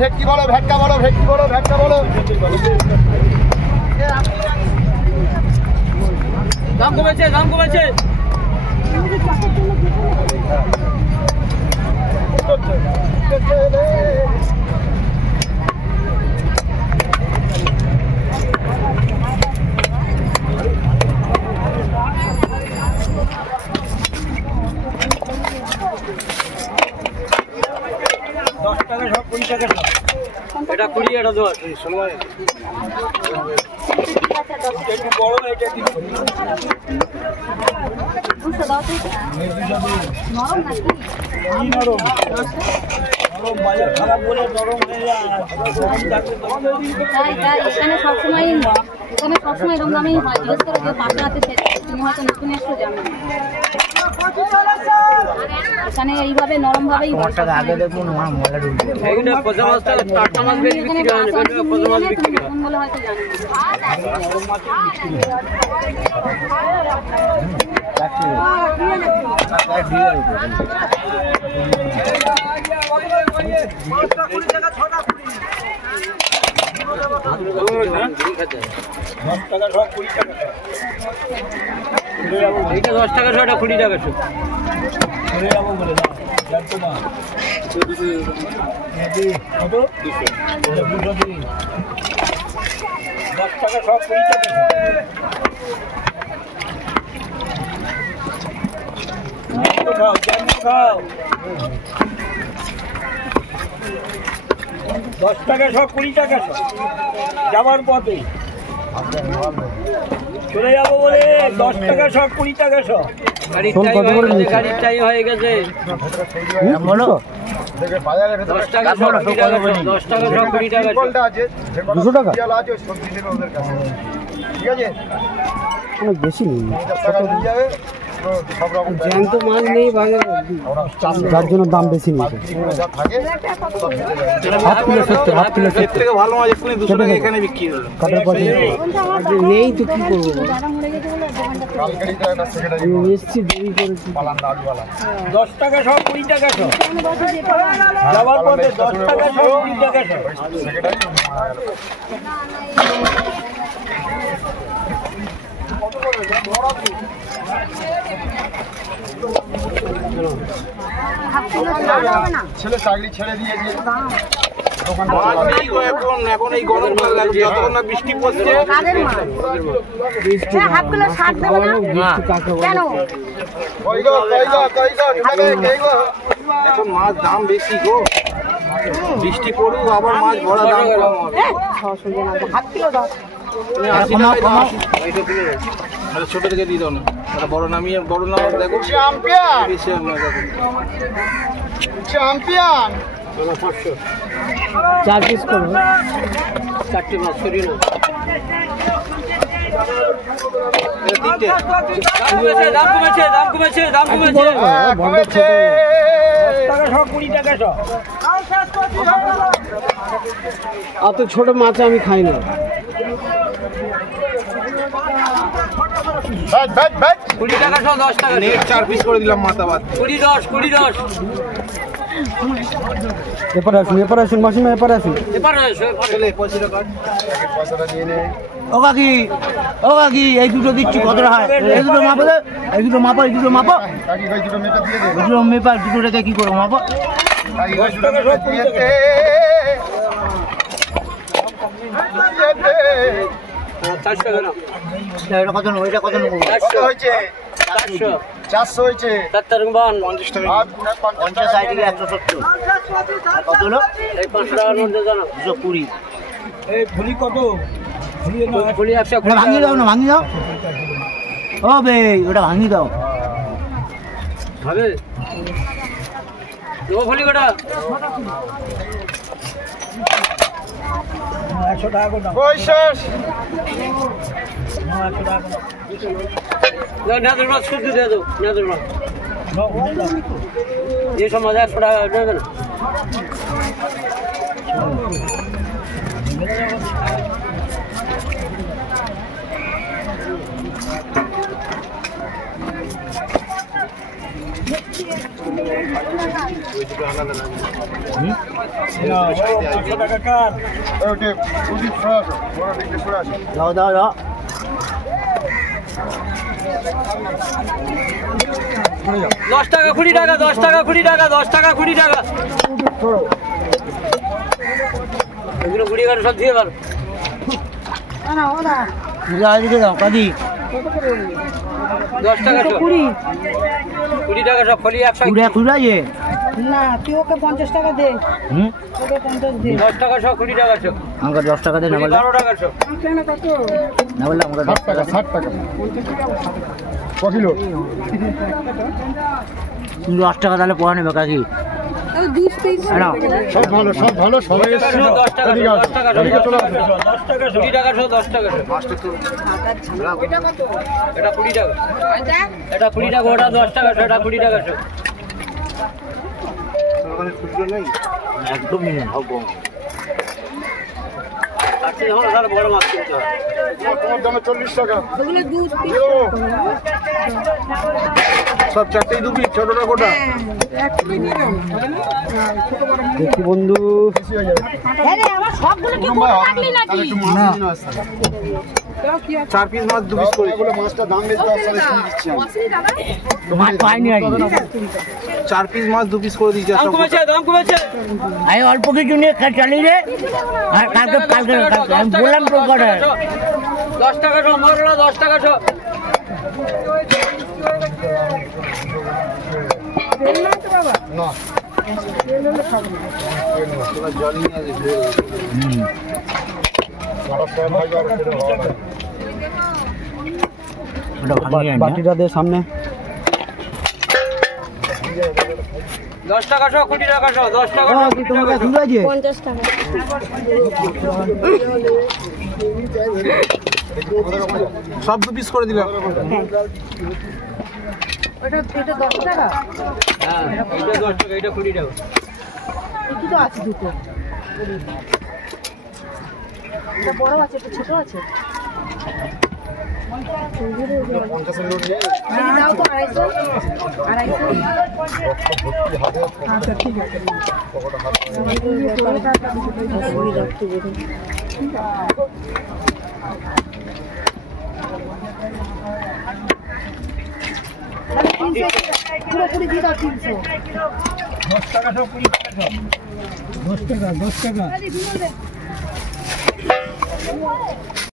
ভেটকি বলো, ভেটকা বলো, ভেটকি বলো, ভেটকা বলো। দাম কমেছে, দাম কমেছে। 10 টাকা সব 20 টাকা সব। এটা 20 এটা 10 সময় একটু বড় না এটা কি নরম নাকি নরম নরম বাজার খারাপ বলে নরম হয়ে যায় তাই এখানে সব সময় এখানে সব সময় এরকম দামেই হয় জিজ্ঞেস করে যে পাশে আছে তুমি হয়তো নতুন এসে জানো এখানে এইভাবে নরম ভাবেই টাকা আগে দেখুন আমার মোলা ঢুকবে এইটা 50 টাকা টাটকা মাছ বিক্রি হয় না 50 মাছ বিক্রি হয় কোন বলে হয়তো জানি নরম মাছ বিক্রি হয় চাচি টাকা দিয়ে এইটা 10 টাকা ছটা 20 টাকা শুধু ঘুরে যাবো বলে না জানতো না কত 200 10 টাকা সব 20 টাকা খাও খাও 10 টাকা সব 20 টাকা সব যাবার পথে চলে যাবো বলে 10 টাকা সব 20 টাকা সব গাড়ির টাইম হয়ে গেছে বলো 10 টাকা সব 20 টাকা 10 টাকা সব 20 টাকা 200 টাকা আছে সবজি দেবে ওদের কাছে ঠিক আছে অনেক বেশি নেই 10 টাকা দিয়ে যাবে জ্যান্ত মাছ নেই যার জন্য দাম বেশি নিচ্ছে হাফ কিলো থেকে ভালো মাছ এক্ষুনি 200 টাকা এখানে বিক্রি হলো কাটার পরে নেই তো কি করবো নিশ্চি দেরি করে 10 টাকা সব 20 টাকা সব যাবার পথে 10 টাকা সব 20 টাকা সব ছেলে চাকরি ছেড়ে দিয়েছে এখন এই গরমকাল লাগছে যতক্ষণ না বৃষ্টি পড়ছে এখন মাছ দাম বেশি গো বৃষ্টি পড়ুক আবার মাছ ভরা দাম কম হবে ছোট থেকে দিয়ে দাও না বড় নামিয়ে বড় নাম দেখো চ্যাম্পিয়ন চ্যাম্পিয়ন 500 চার পিস করো চারটি মাছ করি না দাম কমেছে দাম কমেছে দাম কমেছে দাম কমেছে 10 টাকা সব 20 টাকা সব এত ছোট মাছ আমি খাই না 20 টাকা সব 10 টাকা নেট 4 পিস করে দিলাম মাথা বাদ 20 10 এপারে আসুন মাসিমা এপারে আসুন পয়সাটা নিয়ে নে ও কাকি এই দুটো দিচ্ছি কত টাকা এই দুটো মাপো এই দুটো মাপো এই দুটো মাপো কাকি ভাই দুটো মেপা দিয়ে দে দুটো মেপা দুটো টাকা কি করব মাপো 10 টাকা সব দিয়ে দে টাকা না এটা কত ওইটা কত হয়েছে 400 হয়েছে 70 বান 50 টাকা 50 60 থেকে 170 আর কত হলো এই 500 টাকা নোট দিয়ে জানো 220 এই ফুলি কত ফুলি 100 ভাঙি দাও না ভাঙি দাও ও বে ওটা ভাঙি দাও হবে ও ফুলি কটা 100 টাকা কত পয়সা 100 টাকা নাদুর মাছ শুদ্ধ দিয়ে দাও নাদুর মাছ ये समझ 100 টাকা দেবে না দাও দাও দাও 10 টাকা 20 টাকা 10 টাকা 20 টাকা 10 টাকা 20 টাকা এগুলো 20 টাকা সব দিয়ে ভালো এদিকে দাও কাদি 10 টাকা 20 টাকা সব ফলি 100 খুলে যে না তুই ওকে 50 টাকা দে ওকে 50 দে 10 টাকা সব 20 টাকা সব আমাকে 10 টাকা দে না বললে 12 টাকা সব কত না বললে আমাকে 10 টাকা 60 টাকা ক কিলো 10 টাকা তাহলে পড়া নেবে কাকি আর 20 পিস সব ভালো সবাই এসছে 10 টাকা 10 টাকা 10 টাকা 20 টাকা সব 10 টাকা এটা 20 টাকা এটা 20 টাকা ওটা 10 টাকা এটা 20 টাকা সব একদম নিন হবে আজকে আমরা তাহলে বড় মাছ কিনতে হয় তোমার দামে 40 টাকা ওগুলো 2 পিস সব চারটেই দুবি ছোটটা কোটা একটাই নিয়ে নাও দেখি বন্ধু আরে আমার সবগুলো কি করে রাখলি নাকি চার পিস মাছ দু পিস করে এগুলো মাছটা দাম বেশি তার সাথে শুনে দিচ্ছি আমি 80 টাকা মাছ পাইনি আজ চার পিস মাছ দু পিস করে দিচ্ছি দাম কমেছে আমি অল্প কিছু নিয়ে চালি রে আর কালকে আমি বললাম তো করে 10 টাকা সব মরলা 10 টাকা সব না জল নিয়ে আসবে ওটা ভালো নিয়ে বাটিটা দে সামনে 10 টাকা সব 20 টাকা সব 10 টাকা সব 20 টাকা সব। 50 টাকা সব দু পিস করে দিলাম এটা 10 টাকা হ্যাঁ এটা 10 টাকা এটা 20 টাকা একটু তো আছে দুটো এটা বড় আছে এটা ছোট আছে 50 নোট নিয়ে দাও তো 250 আচ্ছা ঠিক আছে পুরোপুরি দিয়ে দাও 300 10 টাকা সব 20 টাকা সব 10 টাকা